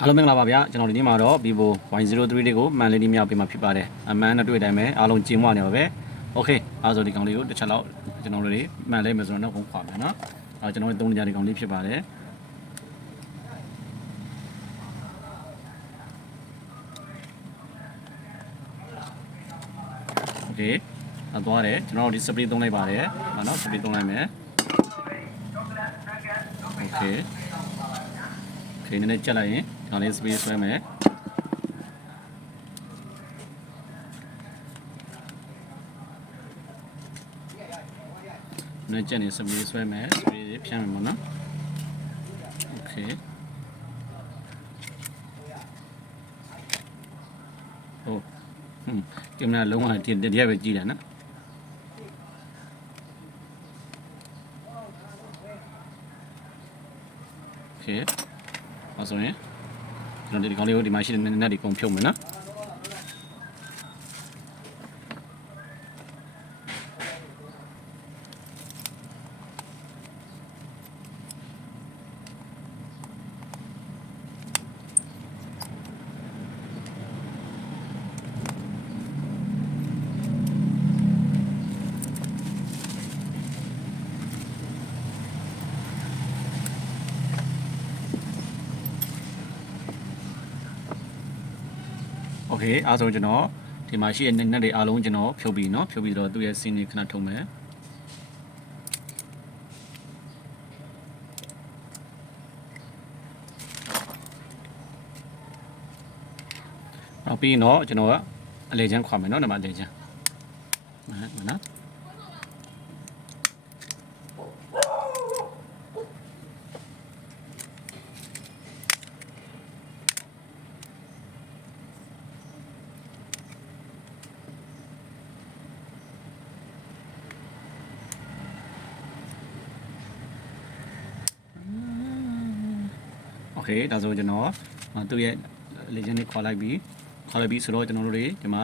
အားလုံးမင်္ဂလာပါဗျာကျွန်တော်ဒီနေ့မှာတော့ Vivo Y03 လေးကိုမှန်လေးဒီမြောက်ပေးမှာဖြစ်ပါတယ်အမှန်နဲ့တွေ့တဲ့အတိုင်းပဲအားလုံးကြင်မွနေပါပဲโอเคအားဆိုဒီကောင်လေးကိုတစ်ချက်လောက်ကျွန်တော်တို့တွေမှန်လေးမယ်ဆိုတော့နောက်ခုခွာမယ်နော်အဲကျွန်တော်တို့သုံးနေကြဒီကောင်လေးဖြစ်ပါတယ်โอเคအသွားတယ်ကျွန်တော်တို့ဒီ spray သုံးလိုက်ပါတယ်ဟာနော် spray သုံးလိုက်မယ်โอเค โอเคနည်းနည်းကြက်လိုက်ရင် ဒါလေး space ဆွဲမယ်နည်းကြက်နေ space ဆွဲမယ် space လေးဖြန်းမယ်ပေါ့နော်โอเคဟုတ်ဟွန်းကင်မရာလုံးဝတည်းတည်းပဲကြည့်တယ်နော်โอเค အဲဆိုရင် ကျွန်တော်ဒီကောင်လေးကိုဒီမှာရှိတဲ့နက်တွေကုန်ဖြုတ်မယ်နော် โอเคအဲဆိုကျွန်တော်ဒီမှာရှိတဲ့နက်တွေအားလုံးကျွန်တော်ဖြုတ်ပြီးနော်ဖြုတ်ပြီးတော့သူ့ရဲ့စင်းတွေခဏထုတ်မယ်နောက်ပြီးတော့ကျွန်တော်ကအလေချမ်းခွာမယ်နော်ဒီမှာအလေချမ်းနော်နော် okay ဒါဆိုကျွန်တော်သူ့ရဲ့ legend လေးခေါ်လိုက်ပြီးခေါ်လိုက်ပြီးဆိုတော့ကျွန်တော်တို့တွေဒီမှာ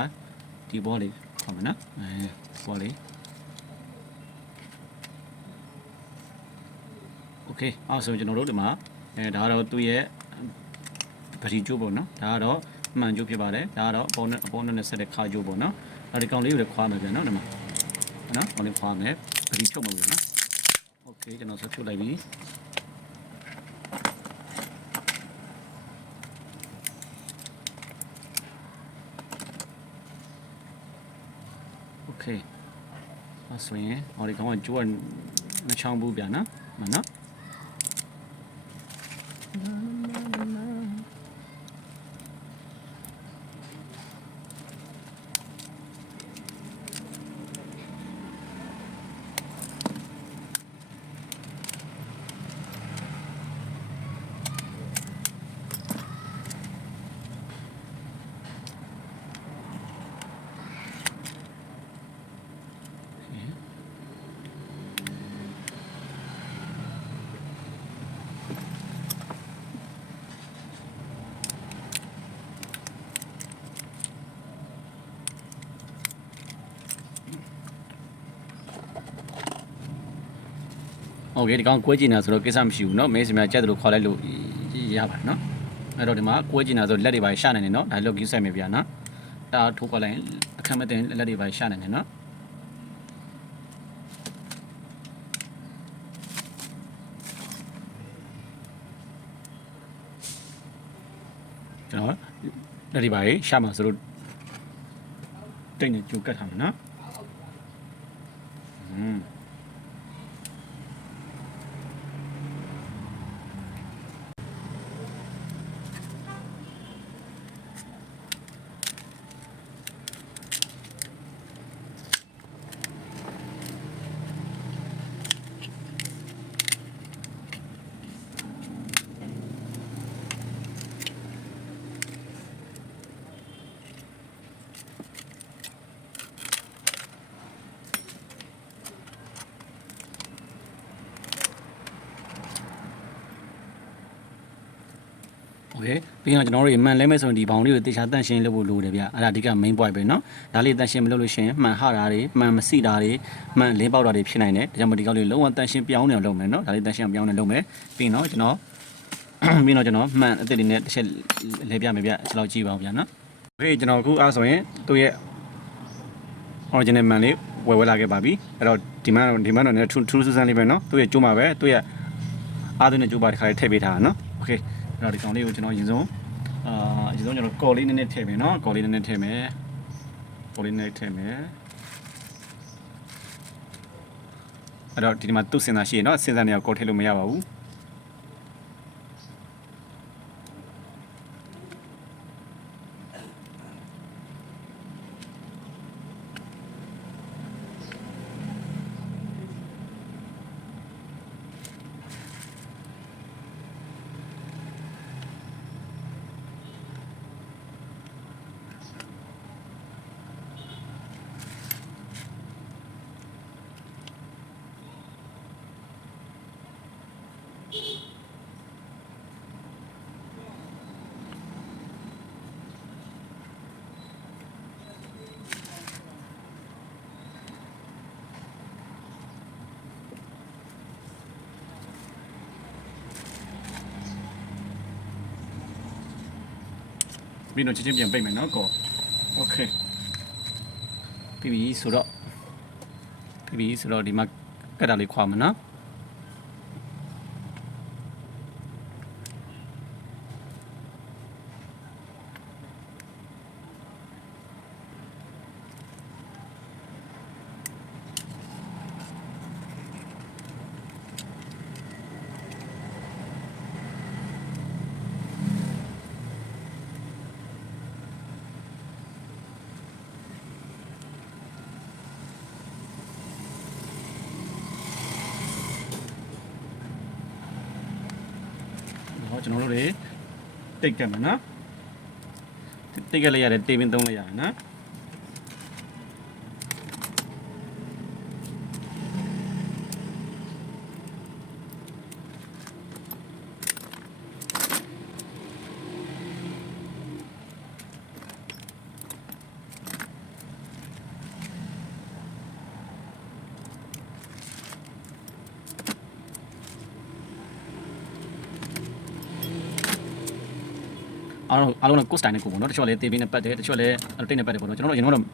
ဒီဘောလေးခေါ်မယ်နော်အဲဘောလေး okay အော်ဆိုကျွန်တော်တို့ဒီမှာအဲဒါကတော့သူ့ရဲ့ဗတိကျိုးပေါ့နော်ဒါကတော့အမှန်ကျိုးဖြစ်ပါတယ်ဒါကတော့အပေါ်နဲ့အပေါ်နဲ့ဆက်တဲ့ခါကျိုးပေါ့နော်ဒါဒီကောင်လေးကိုလည်းခွာမယ်ပြန်နော်ဒီမှာနော်ကောင်လေးခွာမယ်ဗတိချုပ်မှာပေါ့နော် okay ကျွန်တော်ဆက်ဖြုတ်လိုက်ပြီ okay အဲ့ဆိုရင်ဟောဒီကောင်ကကျိုးကမချောင်းဘူးဗျာနော်မနော် โอเคဒီကောင်ကွဲကျင်တာဆိုတော့ကိစ္စမရှိဘူးเนาะမဲစမြကြက်တယ်လို့ခေါ်လိုက်လို့ရပါတယ်เนาะအဲ့တော့ဒီမှာကွဲကျင်တာဆိုလက်တွေပါရှာနေတယ်เนาะဒါလော့ကယူဆိုင်မယ်ဗျာနော်တာထိုးခေါ်လိုက်ရင်အခက်မတင်လက်တွေပါရှာနေတယ်เนาะကျွန်တော်လက်တွေပါရှာမှာဆိုလို့တိတ်နေကြိုကတ်ထားမယ်เนาะ โอเคပြီးတော့ကျွန်တော်တို့မှန်လဲမဲ့ဆိုရင်ဒီဘောင်လေးကိုတေချာတန့်ရှင်းလုပ်ဖို့လိုတယ်ဗျအဲ့ဒါအဓိက main point ပဲเนาะဒါလေးတန့်ရှင်းမလုပ်လို့ရှိရင်မှန်ဟတာတွေမှန်မစိတာတွေမှန်လင်းပေါက်တာတွေဖြစ်နိုင်တယ်ဒါကြောင့်မဒီကောက်လေးလုံးဝတန့်ရှင်းပြောင်းနေအောင်လုပ်မယ်เนาะဒါလေးတန့်ရှင်းအောင်ပြောင်းနေလုပ်မယ်ပြီးတော့ကျွန်တော် ပြီးတော့ကျွန်တော်မှန်အစ်စ်လေးနဲ့တစ်ချက်လဲပြမယ်ဗျကျွန်တော်ကြည့်ပါဦးဗျာနော်โอเคကျွန်တော်အခုအားဆိုရင်သူ့ရဲ့ original မှန်လေးဝယ်ဝယ်လာခဲ့ပါပြီအဲ့တော့ဒီမှဒီမှတော့လည်းထူးထူးဆန်းဆန်းလေးပဲနော်သူ့ရဲ့ကျိုးမှာပဲသူ့ရဲ့အားသွင်းတဲ့ကျိုးပါတစ်ခါလေးထည့်ပေးထားတာနော်โอเคအဲ့ တော့ဒီကောင်လေးကိုကျွန်တော်ရင်ဆုံးအာအရင်ဆုံးကျွန်တော်ကော်လေးနည်းနည်းထည့်မယ်နော်ကော်လေးနည်းနည်းထည့်မယ်ကော်လေးနည်းနည်းထည့်မယ်အဲ့တော့ဒီမှာသူ့စင်စာရှိရနော်စင်စာနေရာကော်ထည့်လို့မရပါဘူး ပြီးတော့ချက်ချင်းပြန်ပိတ်မယ်နော်ကောโอเคပြီးပြီဆိုတော့ပြီးပြီဆိုတော့ဒီမှာကတ်တာလေးခွာမယ်နော် ကျွန်တော်တို့တွေတိတ်ကတ်မယ်နော်တိတ်ကတ်လိုက်ရတယ်တေးပင်သုံးလိုက်ရတယ်နော် အားလုံးအားလုံးကကိုစတိုင်နဲ့ကိုပေါ့နော်တချို့ကလည်းတေးပင်နဲ့ပတ်တယ်တချို့ကလည်းအဲ့လိုတိတ်နဲ့ပတ်တယ်ပေါ့နော်ကျွန်တော်တို့အရင်ကတော့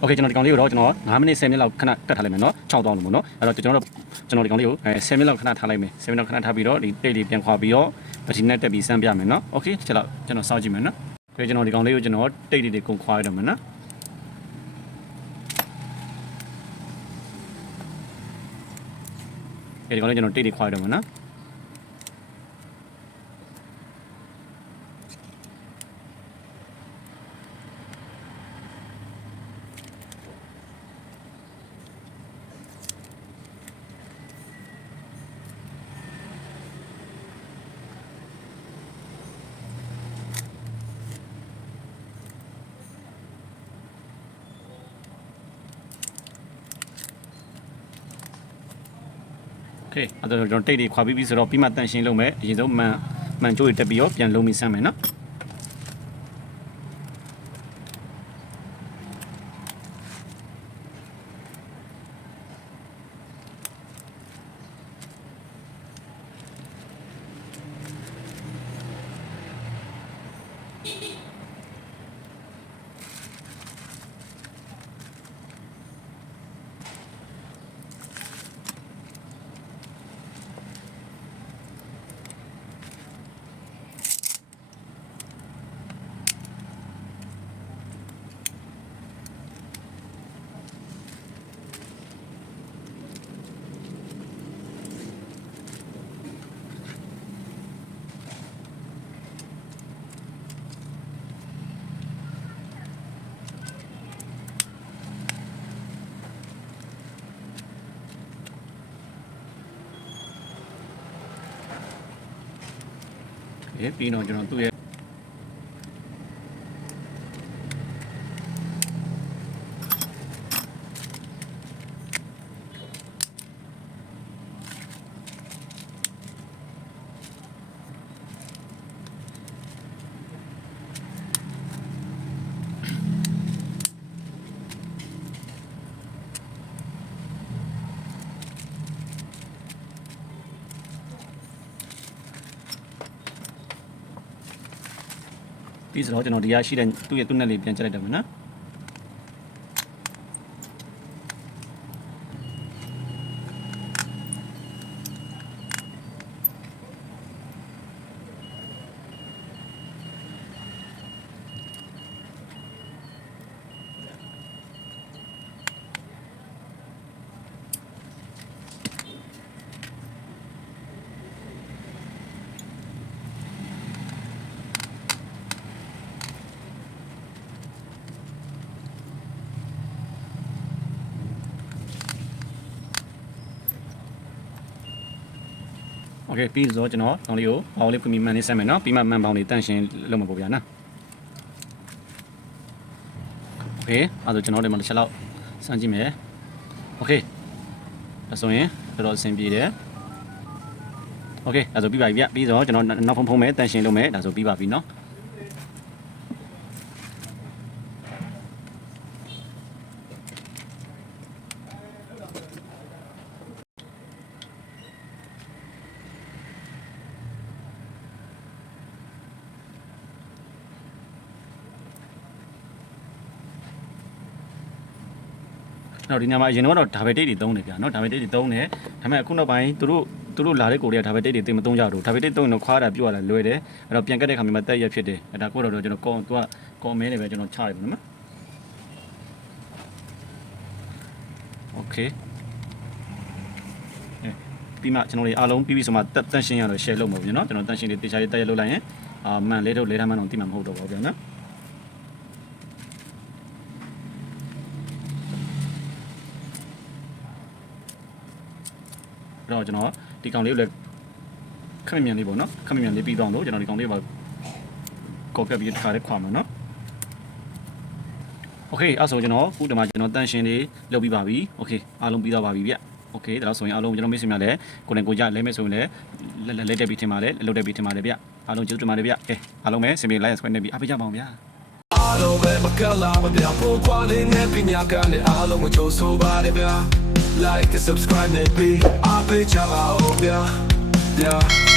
โอเคကျွန်တော်ဒီကောင်လေးကိုတော့ကျွန်တော်9မိနစ်10မိနစ်လောက်ခဏတက်ထားလိုက်မယ်เนาะ6တောင်းလို့ပေါ့เนาะအဲ့တော့ကျွန်တော်တို့ကျွန်တော်ဒီကောင်လေးကိုအဲ10မိနစ်လောက်ခဏထားလိုက်မယ်10မိနစ်လောက်ခဏထားပြီးတော့ဒီတိတ်လေးပြန်ခွာပြီးတော့ပတိနဲ့တက်ပြီးစမ်းပြမယ်เนาะโอเคချက်လောက်ကျွန်တော်စောင့်ကြည့်မယ်เนาะโอเคကျွန်တော်ဒီကောင်လေးကိုကျွန်တော်တိတ်လေးတွေကုန်ခွာရတော့မယ်เนาะ ဒီကောင်လေးကျွန်တော်တိတ်တိတ်ခွာရတော့မှာနော် Okay အဲ့တော့ကျွန်တော်တိတ်တွေခွာပြီးပြီဆိုတော့ပြီးမှတန်ရှင်းလုပ်မယ်အရင်ဆုံးမန်မန်ချိုးတွေတက်ပြီးတော့ပြန်လုံးပြီးဆမ်းမယ်နော် အေးပြီးတော့ကျွန်တော်သူ့ရဲ့ ပြီးဆိုတော့ကျွန်တော်ဒီရရှိတဲ့သူ့ရဲ့သူ့နဲ့လေးပြန်ချက်လိုက်တယ်မယ်နော် Okay ပြီးဆိုကျွန်တော်တောင်းလေးကိုဘောင်းလေးဖွင့်ပြီးမှန်လေးဆက်မယ်နော်ပြီးမှမှန်ဘောင်းလေးတန့်ရှင်းလုပ်မှာပေါ့ဗျာနော် Okay အဲ့ဒါကျွန်တော်ဒီမှာတစ်ချက်လောက်စမ်းကြည့်မယ် Okay ဒါဆိုရင်တော်တော်အဆင်ပြေတယ် Okay ဒါဆိုပြီးပါပြီဗျပြီးဆိုကျွန်တော်နောက်ဖုံးဖုံးမယ်တန့်ရှင်းလုပ်မယ်ဒါဆိုပြီးပါပြီနော် တော့ဒီညမှာအရင်တော့ဒါပဲတိတ်တွေသုံးတယ်ဗျာနော်ဒါပဲတိတ်တွေသုံးတယ်ဒါပေမဲ့အခုနောက်ပိုင်းသူတို့သူတို့လာတဲ့ကိုတွေကဒါပဲတိတ်တွေတိတ်မသုံးကြတော့ဒါပဲတိတ်သုံးရင်တော့ခွာတာပြုတ်ရတာလွယ်တယ်အဲ့တော့ပြန်ကတ်တဲ့ခါမှာတက်ရက်ဖြစ်တယ်အဲ့ဒါကိုတော့ကျွန်တော်ကောသူကကောမဲနေပဲကျွန်တော်ချရတယ်နော်โอเคပြီးမှကျွန်တော်တွေအားလုံးပြီးပြီဆိုမှတက်တန့်ရှင်းရတော့ share လုပ်မှာဗျာနော်ကျွန်တော်တန့်ရှင်းလေးတေချာလေးတက်ရလုပ်လိုက်ရင်အာမှန်လေးတော့လေးထမ်းမှန်တော့တိမှမဟုတ်တော့ပါဘူးဗျာနော် အဲ့တော့ကျွန်တော်ဒီကောင်လေးကိုလည်းခက်မြန်မြန်လေးပေါ့နော်ခက်မြန်မြန်လေးပြီးတော့လို့ကျွန်တော်ဒီကောင်လေးပါကော်ပြပြီးတစ်ခါလေးခွာမှာနော်โอเคအဲ့ဆိုကျွန်တော်ခုဒီမှာကျွန်တော်တန်ရှင်းလေးလုပ်ပြီးပါပြီโอเคအားလုံးပြီးတော့ပါပြီဗျโอเคဒါတော့ဆိုရင်အားလုံးကျွန်တော်မိတ်ဆွေများလည်းကိုယ်နဲ့ကိုကြလဲမဲ့ဆိုရင်လည်းလက်လက်တက်ပြီးထင်ပါတယ်လှုပ်တက်ပြီးထင်ပါတယ်ဗျအားလုံးကျေးဇူးတင်ပါတယ်ဗျကဲအားလုံးပဲစင်ပြေ like subscribe နဲ့ပြီးအားပေးကြပါအောင်ဗျာ အားလုံးပဲမကလာမပြဖို့ကွာလေးနဲ့ပညာကနဲ့အားလုံးကိုကြိုးဆိုပါတယ်ဗျာ like and subscribe နဲ့ပြီးအားပေးကြပါဦးဗျာ yeah